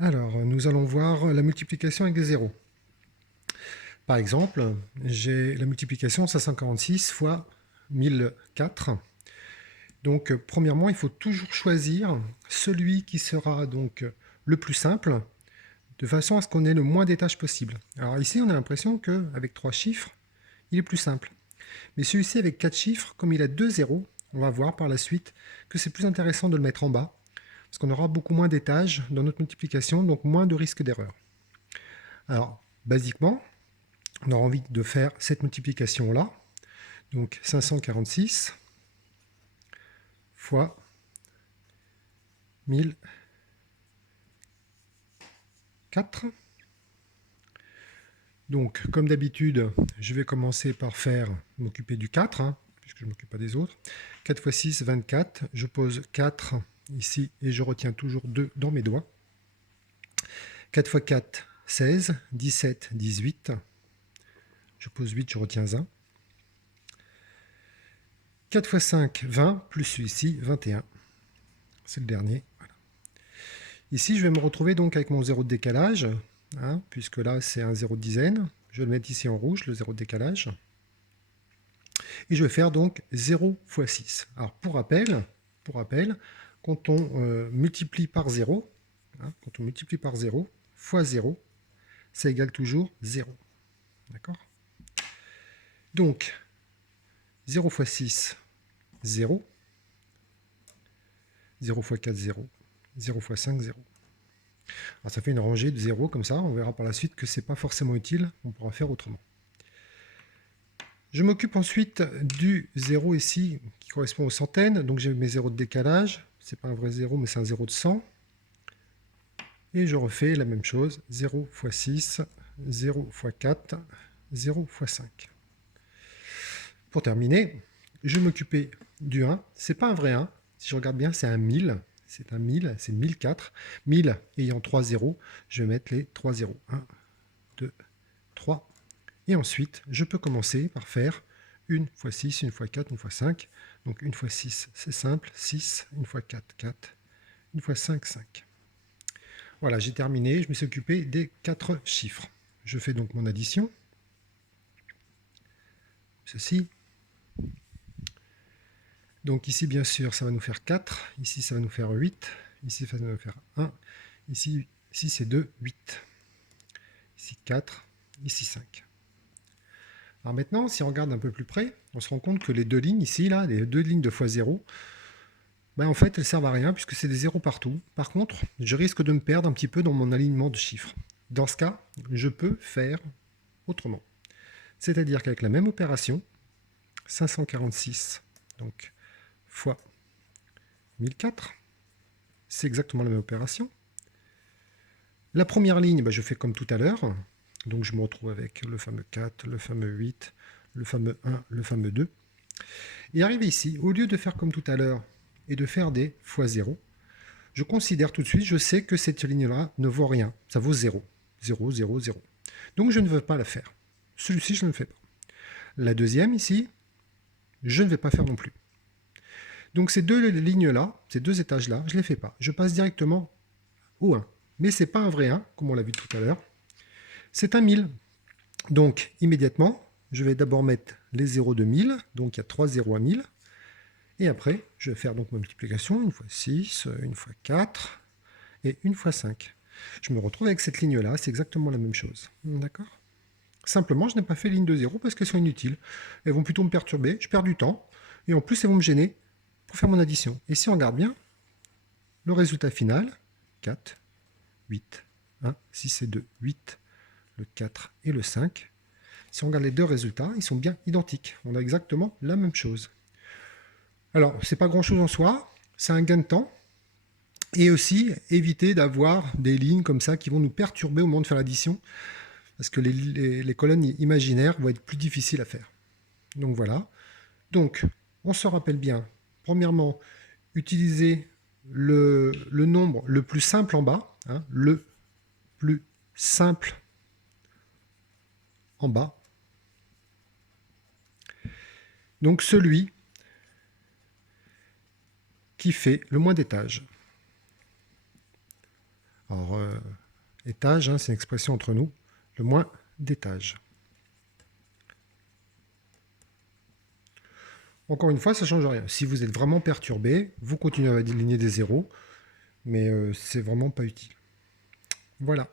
Alors, nous allons voir la multiplication avec des zéros. Par exemple, j'ai la multiplication 546 fois 1004. Donc, premièrement, il faut toujours choisir celui qui sera donc le plus simple, de façon à ce qu'on ait le moins d'étages possible. Alors ici, on a l'impression qu'avec 3 chiffres, il est plus simple. Mais celui-ci, avec 4 chiffres, comme il a 2 zéros, on va voir par la suite que c'est plus intéressant de le mettre en bas, parce qu'on aura beaucoup moins d'étages dans notre multiplication, donc moins de risque d'erreur. Alors, basiquement, on aura envie de faire cette multiplication-là. Donc 546 fois 1004. Donc, comme d'habitude, je vais commencer par m'occuper du 4, puisque je ne m'occupe pas des autres. 4 fois 6, 24. Je pose 4 ici et je retiens toujours 2 dans mes doigts. 4 fois 4, 16. 17, 18. Je pose 8, je retiens 1. 4 fois 5, 20, plus celui-ci, 21. C'est le dernier. Voilà. Ici, je vais me retrouver donc avec mon zéro de décalage, puisque là, c'est un zéro de dizaine. Je vais le mettre ici en rouge, le zéro de décalage. Et je vais faire donc 0 fois 6. Alors, pour rappel, quand on multiplie par 0, quand on multiplie par 0, fois 0, ça égale toujours 0. D'accord? Donc, 0 fois 6, 0. 0 fois 4, 0. 0 fois 5, 0. Alors ça fait une rangée de 0 comme ça. On verra par la suite que ce n'est pas forcément utile. On pourra faire autrement. Je m'occupe ensuite du 0 ici, qui correspond aux centaines. Donc j'ai mes zéros de décalage. Ce n'est pas un vrai 0, mais c'est un 0 de 100. Et je refais la même chose. 0 fois 6, 0 fois 4, 0 fois 5. Pour terminer, je vais m'occuper du 1. Ce n'est pas un vrai 1. Si je regarde bien, c'est un 1000. C'est un 1000, c'est 1004. 1000 ayant 3 zéros, je vais mettre les 3 zéros. 1, 2, 3. Et ensuite, je peux commencer par faire 1 fois 6, 1 fois 4, 1 fois 5. Donc 1 fois 6, c'est simple. 6, 1 fois 4, 4. 1 fois 5, 5. Voilà, j'ai terminé. Je me suis occupé des 4 chiffres. Je fais donc mon addition. Ceci. Donc ici, bien sûr, ça va nous faire 4. Ici, ça va nous faire 8. Ici, ça va nous faire 1. Ici c'est 2, 8. Ici 4. Ici 5. Alors maintenant, si on regarde un peu plus près, on se rend compte que les deux lignes ici, là, les deux lignes de fois 0, ben en fait, elles servent à rien puisque c'est des zéros partout. Par contre, je risque de me perdre un petit peu dans mon alignement de chiffres. Dans ce cas, je peux faire autrement. C'est-à-dire qu'avec la même opération, 546 donc, fois 1004, c'est exactement la même opération. La première ligne, ben, je fais comme tout à l'heure. Donc je me retrouve avec le fameux 4, le fameux 8, le fameux 1, le fameux 2. Et arrivé ici, au lieu de faire comme tout à l'heure et de faire des fois 0, je considère tout de suite, je sais que cette ligne-là ne vaut rien. Ça vaut 0. 0, 0, 0. Donc je ne veux pas la faire. Celui-ci, je ne le fais pas. La deuxième ici, je ne vais pas faire non plus. Donc ces deux lignes-là, ces deux étages-là, je ne les fais pas. Je passe directement au 1. Mais ce n'est pas un vrai 1, comme on l'a vu tout à l'heure. C'est un 1000. Donc immédiatement, je vais d'abord mettre les zéros de 1000. Donc il y a 3 zéros à 1000. Et après, je vais faire donc ma multiplication, 1 fois 6, 1 fois 4 et 1 fois 5. Je me retrouve avec cette ligne-là, c'est exactement la même chose. D'accord? Simplement, je n'ai pas fait ligne de 0 parce qu'elles sont inutiles. Elles vont plutôt me perturber, je perds du temps, et en plus, elles vont me gêner pour faire mon addition. Et si on regarde bien, le résultat final, 4, 8, 1, 6 et 2, 8, le 4 et le 5. Si on regarde les deux résultats, ils sont bien identiques. On a exactement la même chose. Alors, c'est pas grand-chose en soi, c'est un gain de temps, et aussi éviter d'avoir des lignes comme ça qui vont nous perturber au moment de faire l'addition, parce que les colonnes imaginaires vont être plus difficiles à faire. Donc voilà. Donc, on se rappelle bien, premièrement, utiliser le nombre le plus simple en bas, le plus simple en bas. Donc celui qui fait le moins d'étages. Alors, étage, hein, c'est une expression entre nous. Le moins d'étage. Encore une fois, ça ne change rien. Si vous êtes vraiment perturbé, vous continuez à aligner des zéros, mais c'est vraiment pas utile. Voilà.